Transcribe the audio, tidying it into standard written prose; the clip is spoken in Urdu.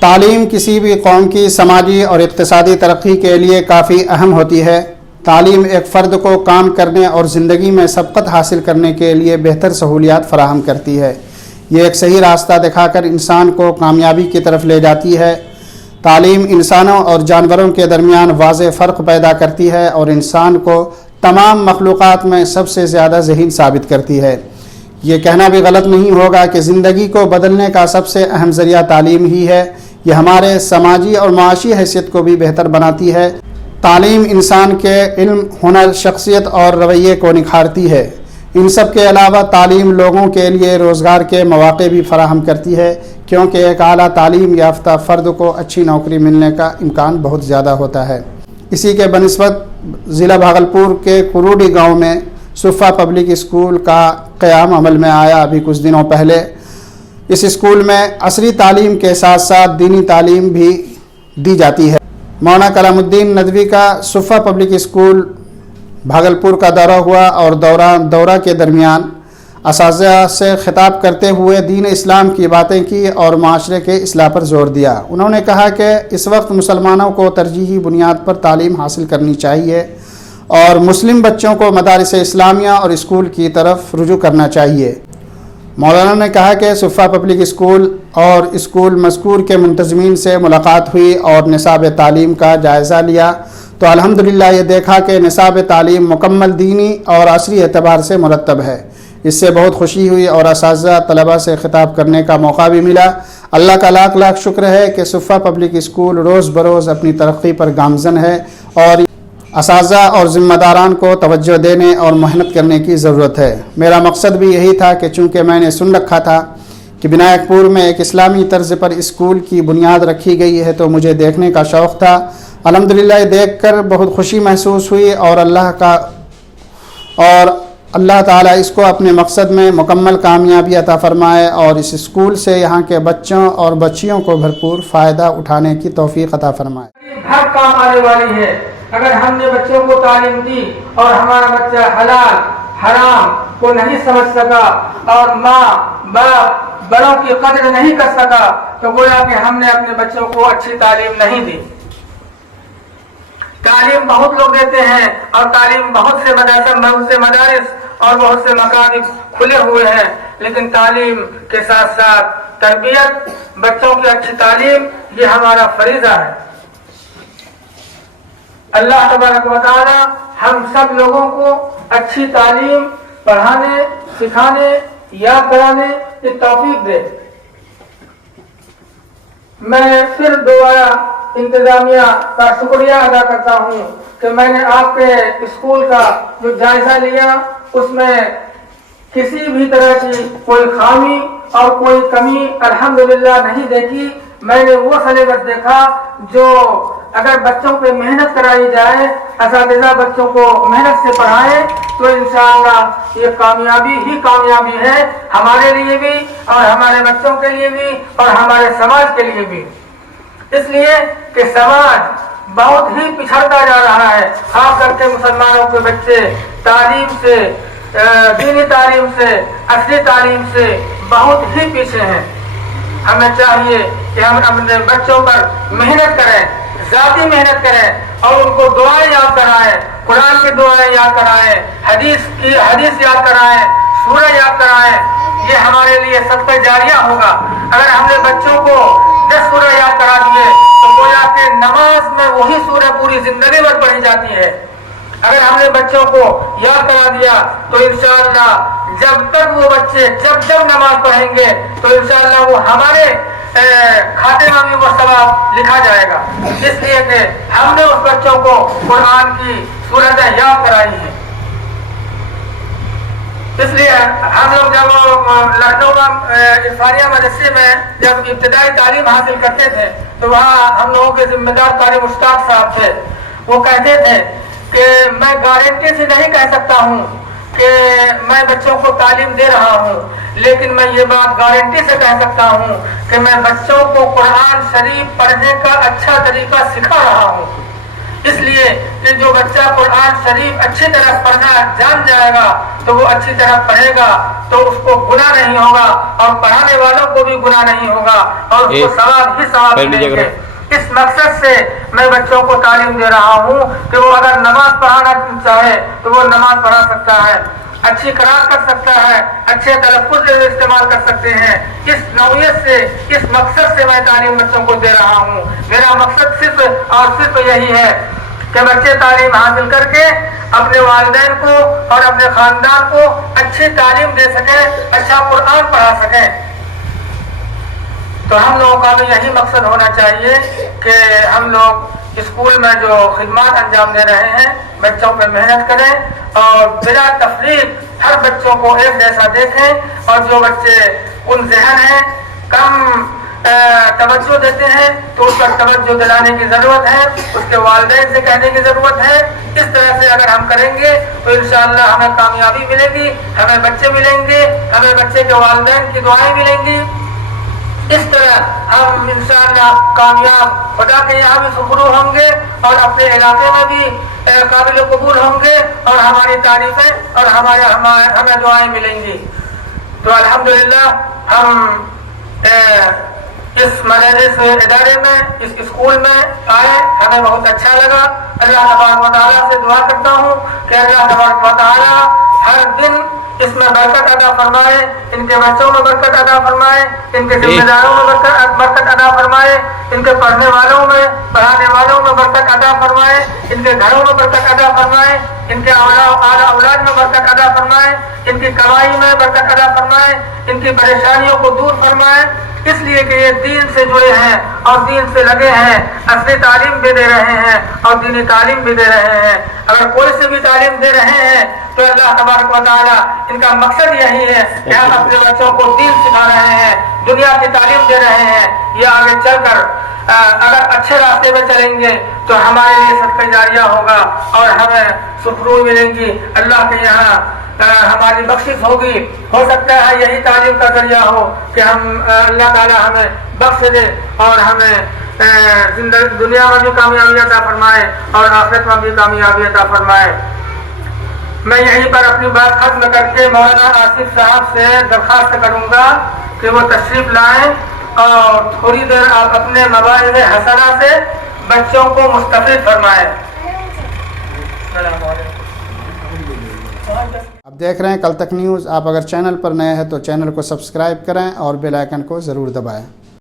تعلیم کسی بھی قوم کی سماجی اور اقتصادی ترقی کے لیے کافی اہم ہوتی ہے۔ تعلیم ایک فرد کو کام کرنے اور زندگی میں سبقت حاصل کرنے کے لیے بہتر سہولیات فراہم کرتی ہے۔ یہ ایک صحیح راستہ دکھا کر انسان کو کامیابی کی طرف لے جاتی ہے۔ تعلیم انسانوں اور جانوروں کے درمیان واضح فرق پیدا کرتی ہے اور انسان کو تمام مخلوقات میں سب سے زیادہ ذہین ثابت کرتی ہے۔ یہ کہنا بھی غلط نہیں ہوگا کہ زندگی کو بدلنے کا سب سے اہم ذریعہ تعلیم ہی ہے۔ یہ ہمارے سماجی اور معاشی حیثیت کو بھی بہتر بناتی ہے۔ تعلیم انسان کے علم، ہنر، شخصیت اور رویے کو نکھارتی ہے۔ ان سب کے علاوہ تعلیم لوگوں کے لیے روزگار کے مواقع بھی فراہم کرتی ہے، کیونکہ ایک اعلیٰ تعلیم یافتہ فرد کو اچھی نوکری ملنے کا امکان بہت زیادہ ہوتا ہے۔ اسی کے بنسبت ضلع بھاگلپور کے کروڈی گاؤں میں صفہ پبلک اسکول کا قیام عمل میں آیا ابھی کچھ دنوں پہلے۔ اس اسکول میں عصری تعلیم کے ساتھ ساتھ دینی تعلیم بھی دی جاتی ہے۔ مولانا کلام الدین ندوی کا صفہ پبلک اسکول بھاگلپور کا دورہ ہوا اور دورہ کے درمیان اساتذہ سے خطاب کرتے ہوئے دین اسلام کی باتیں کی اور معاشرے کے اصلاح پر زور دیا۔ انہوں نے کہا کہ اس وقت مسلمانوں کو ترجیحی بنیاد پر تعلیم حاصل کرنی چاہیے اور مسلم بچوں کو مدارس اسلامیہ اور اسکول کی طرف رجوع کرنا چاہیے۔ مولانا نے کہا کہ صفہ پبلک اسکول اور اسکول مذکور کے منتظمین سے ملاقات ہوئی اور نصاب تعلیم کا جائزہ لیا تو الحمدللہ یہ دیکھا کہ نصاب تعلیم مکمل دینی اور عصری اعتبار سے مرتب ہے۔ اس سے بہت خوشی ہوئی اور اساتذہ طلباء سے خطاب کرنے کا موقع بھی ملا۔ اللہ کا لاکھ لاکھ شکر ہے کہ صفہ پبلک اسکول روز بروز اپنی ترقی پر گامزن ہے اور اساتذہ اور ذمہ داران کو توجہ دینے اور محنت کرنے کی ضرورت ہے۔ میرا مقصد بھی یہی تھا کہ چونکہ میں نے سن رکھا تھا کہ بنائک پور میں ایک اسلامی طرز پر اسکول کی بنیاد رکھی گئی ہے تو مجھے دیکھنے کا شوق تھا۔ الحمدللہ یہ دیکھ کر بہت خوشی محسوس ہوئی اور اللہ تعالیٰ اس کو اپنے مقصد میں مکمل کامیابی عطا فرمائے اور اس اسکول سے یہاں کے بچوں اور بچیوں کو بھرپور فائدہ اٹھانے کی توفیق عطا فرمائے۔ ہر کام آنے والی ہے۔ اگر ہم نے بچوں کو تعلیم دی اور ہمارا بچہ حلال حرام کو نہیں سمجھ سکا اور ماں باپ بڑوں کی قدر نہیں کر سکا تو گویا کہ ہم نے اپنے بچوں کو اچھی تعلیم نہیں دی۔ تعلیم بہت لوگ دیتے ہیں اور تعلیم بہت سے مدارس اور بہت سے مکاتب کھلے ہوئے ہیں، لیکن تعلیم کے ساتھ ساتھ تربیت، بچوں کی اچھی تعلیم یہ ہمارا فریضہ ہے۔ اللہ تبارک و تعالی ہم سب لوگوں کو اچھی تعلیم پڑھانے، سکھانے، یاد کرانے کی توفیق دے۔ میں پھر دوبارہ انتظامیہ کا شکریہ ادا کرتا ہوں کہ میں نے آپ کے اسکول کا جو جائزہ لیا اس میں کسی بھی طرح کی کوئی خامی اور کوئی کمی الحمدللہ نہیں دیکھی۔ میں نے وہ سلیبس دیکھا جو اگر بچوں پہ محنت کرائی جائے، اساتذہ بچوں کو محنت سے پڑھائیں تو انشاءاللہ یہ کامیابی ہی کامیابی ہے، ہمارے لیے بھی اور ہمارے بچوں کے لیے بھی اور ہمارے سماج کے لیے بھی۔ اس لیے کہ سماج بہت ہی پچھڑتا جا رہا ہے، خاص کر کے مسلمانوں کے بچے تعلیم سے، دینی تعلیم سے، عصری تعلیم سے بہت ہی پیچھے ہیں۔ ہمیں چاہیے کہ ہم اپنے بچوں پر محنت کریں، ذاتی محنت کریں اور ان کو دعائیں یاد کرائیں، قرآن کی دعائیں یاد کرائیں، حدیث یاد کرائیں، سورہ یاد کرائیں۔ یہ ہمارے لیے صدقہ جاریہ ہوگا۔ اگر ہم نے بچوں کو 10 سورہ یاد کرا دیے تو گویا کہ نماز میں وہی سورہ پوری زندگی بھر پڑھی جاتی ہے۔ اگر ہم نے بچوں کو یاد کرا دیا تو انشاءاللہ جب تک وہ بچے جب نماز پڑھیں گے تو انشاءاللہ وہ ہمارے کھاتے میں بھی وہ ثواب لکھا جائے گا، اس لیے کہ ہم نے اس بچوں کو قرآن کی سورتیں یاد کرائی ہیں۔ اس لیے ہم لوگ جب لکھنؤ عرفانیہ مدرسے میں جب ابتدائی تعلیم حاصل کرتے تھے تو وہاں ہم لوگوں کے ذمہ دار قاری مشتاق صاحب تھے، وہ کہتے تھے کہ میں گارنٹی سے نہیں کہہ سکتا ہوں کہ میں بچوں کو تعلیم دے رہا ہوں، لیکن میں یہ بات گارنٹی سے کہہ سکتا ہوں کہ میں بچوں کو قرآن شریف پڑھنے کا اچھا طریقہ سکھا رہا ہوں۔ اس لیے کہ جو بچہ قرآن شریف اچھی طرح پڑھنا جان جائے گا تو وہ اچھی طرح پڑھے گا تو اس کو گناہ نہیں ہوگا اور پڑھانے والوں کو بھی گناہ نہیں ہوگا اور اس کو ثواب ہی ثواب ملیں گے۔ اس مقصد سے میں بچوں کو تعلیم دے رہا ہوں کہ وہ اگر نماز پڑھانا چاہے تو وہ نماز پڑھا سکتا ہے، اچھی قرأت کر سکتا ہے، اچھے تلفظ استعمال کر سکتے ہیں۔ اس نوعیت سے، اس مقصد سے میں تعلیم بچوں کو دے رہا ہوں۔ میرا مقصد صرف اور صرف یہی ہے کہ بچے تعلیم حاصل کر کے اپنے والدین کو اور اپنے خاندان کو اچھی تعلیم دے سکیں، اچھا قرآن پڑھا سکیں۔ تو ہم لوگوں کا بھی یہی مقصد ہونا چاہیے کہ ہم لوگ اسکول میں جو خدمات انجام دے رہے ہیں بچوں پہ محنت کریں اور بلا تفریق ہر بچوں کو ایک جیسا دیکھیں، اور جو بچے ان ذہن ہیں کم توجہ دیتے ہیں تو اس پر توجہ دلانے کی ضرورت ہے، اس کے والدین سے کہنے کی ضرورت ہے۔ اس طرح سے اگر ہم کریں گے تو انشاءاللہ ہمیں کامیابی ملے گی، ہمیں بچے ملیں گے، ہمیں بچے کے والدین کی دعائیں ملیں گی۔ اس طرح ہم انشاءاللہ کامیاب خدا کے یہاں بھی سخرو ہوں گے اور اپنے علاقے میں بھی قابل قبول ہوں گے اور ہماری تعریفیں اور ہمیں دعائیں ملیں گی۔ تو الحمدللہ ہم اس ادارے میں، اس اسکول میں آئے، ہمیں بہت اچھا لگا۔ اللہ تبارک و تعالیٰ سے دعا کرتا ہوں کہ اللہ تبارک و تعالیٰ ہر دن اس میں برکت عطا فرمائے، ان کے بچوں میں برکت عطا فرمائے، ان کے ذمہ داروں میں برکت عطا فرمائے، ان کے پڑھنے والوں میں، پڑھانے والوں میں برکت عطا فرمائے، ان کے گھروں میں برکت عطا فرمائے، ان کے اعلیٰ اولاد میں برکت عطا فرمائے، ان کی کمائی میں برکت عطا فرمائے، ان کی پریشانیوں کو دور فرمائے، اس لیے کہ یہ دین سے جڑے ہیں اور دین سے لگے ہیں، اصلی تعلیم بھی دے رہے ہیں اور دینی تعلیم بھی دے رہے ہیں۔ اگر کوئی سے بھی تعلیم دے رہے ہیں تو اللہ تبارک و تعالیٰ ان کا مقصد یہی ہے کہ ہم اپنے بچوں کو دین سکھا رہے ہیں، دنیا کی تعلیم دے رہے ہیں۔ یہ آگے چل کر اگر اچھے راستے میں چلیں گے تو ہمارے لیے صدقہ جاریہ ہوگا اور ہمیں سخرو ملیں گی، اللہ کے یہاں ہماری بخشش ہوگی۔ ہو سکتا ہے یہی تعلیم کا ذریعہ ہو کہ ہم اللہ تعالیٰ ہمیں بخش دے اور ہمیں زندگی دنیا میں بھی کامیابی عطا فرمائے اور آخرت میں بھی کامیابی عطا فرمائے۔ میں یہیں پر اپنی بات ختم کر کے مولانا آصف صاحب سے درخواست کروں گا کہ وہ تشریف لائیں اور تھوڑی دیر آپ اپنے مواعظ حسنہ سے بچوں کو مستفید فرمائیں۔ السلام علیکم۔ آپ دیکھ رہے ہیں کل تک نیوز۔ آپ اگر چینل پر نئے ہیں تو چینل کو سبسکرائب کریں اور بیل آئیکن کو ضرور دبائیں۔